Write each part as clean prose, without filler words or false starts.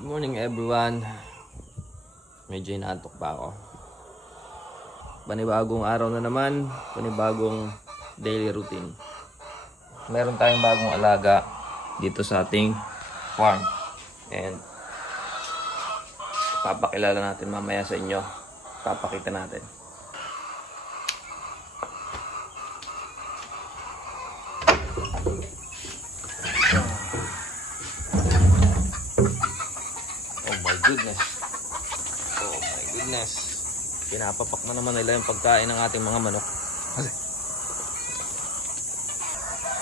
Good morning everyone. Medyo inaantok pa ako. Panibagong araw na naman, panibagong daily routine. Meron tayong bagong alaga dito sa ating farm. And papakilala natin mamaya sa inyo. Papakita natin. Oh my goodness. Pinapapak na naman nila yung pagkain ng ating mga manok.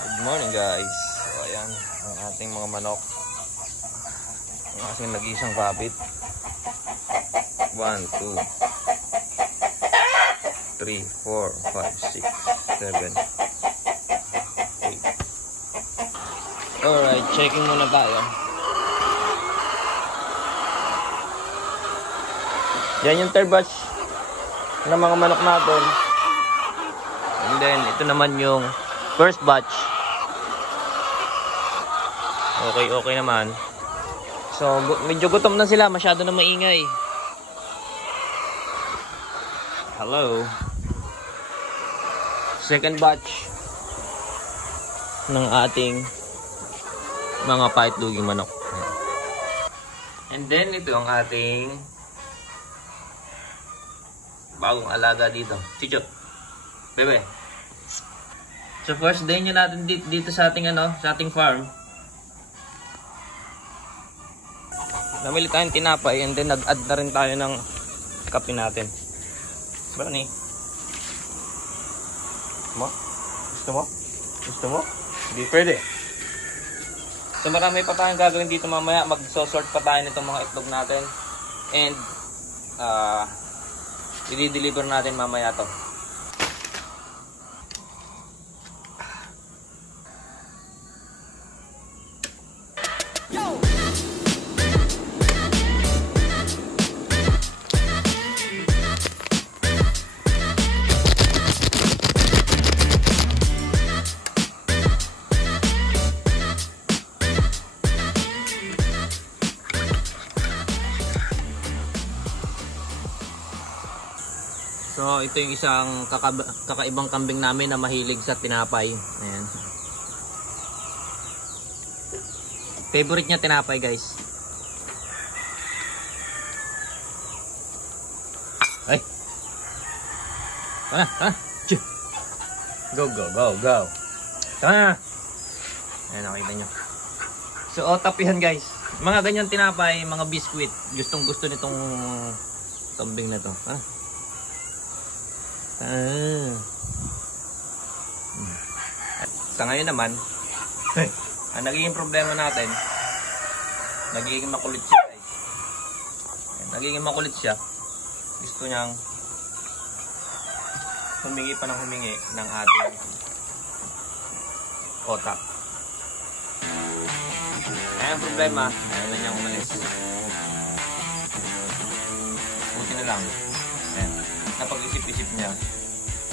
Good morning guys. So ayan ang ating mga manok. Ang ating nag-isang rabbit. 1, 2 3, 4, 5, 6, 7, 8. Alright, checking muna tayo. Yan yung third batch ng mga manok natin. And then, ito naman yung first batch. Okay naman. So, medyo gutom na sila. Masyado na maingay. Hello. Second batch ng ating mga paitloging manok. And then, ito ang ating bagong alaga dito. Chicho. Bebe. So first day nyo natin dito sa ating sa ating farm. Namili tayong tinapay and then nag-add na rin tayo ng kape natin. Ba ni? Gusto mo? Gusto mo? Hindi pwede. So marami pa tayong gagawin dito mamaya. Mag-sort pa tayo nitong mga itlog natin. And i-deliver natin mamaya to. So ito yung isang kakaibang kambing namin na mahilig sa tinapay. Ayan. Favorite niya tinapay, guys. Ay. Go. Tara. Ayan, nakita nyo. So otap yan, guys. Mga ganyan tinapay, mga biskuit. Gustong gusto nitong kambing na to. Sa ngayon naman, ang nagiging problema natin, nagiging makulit siya, guys. Nagiging makulit siya. Gusto niyang humingi pa ng humingi ng ating otak. Ayan ang problema, ayaw na niyang umalis. Buti na lang. Ayan. Napag-isip-isip niya,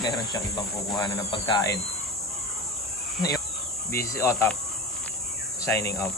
meron siyang ibang kukuha na ng pagkain. Busy Otap, signing off.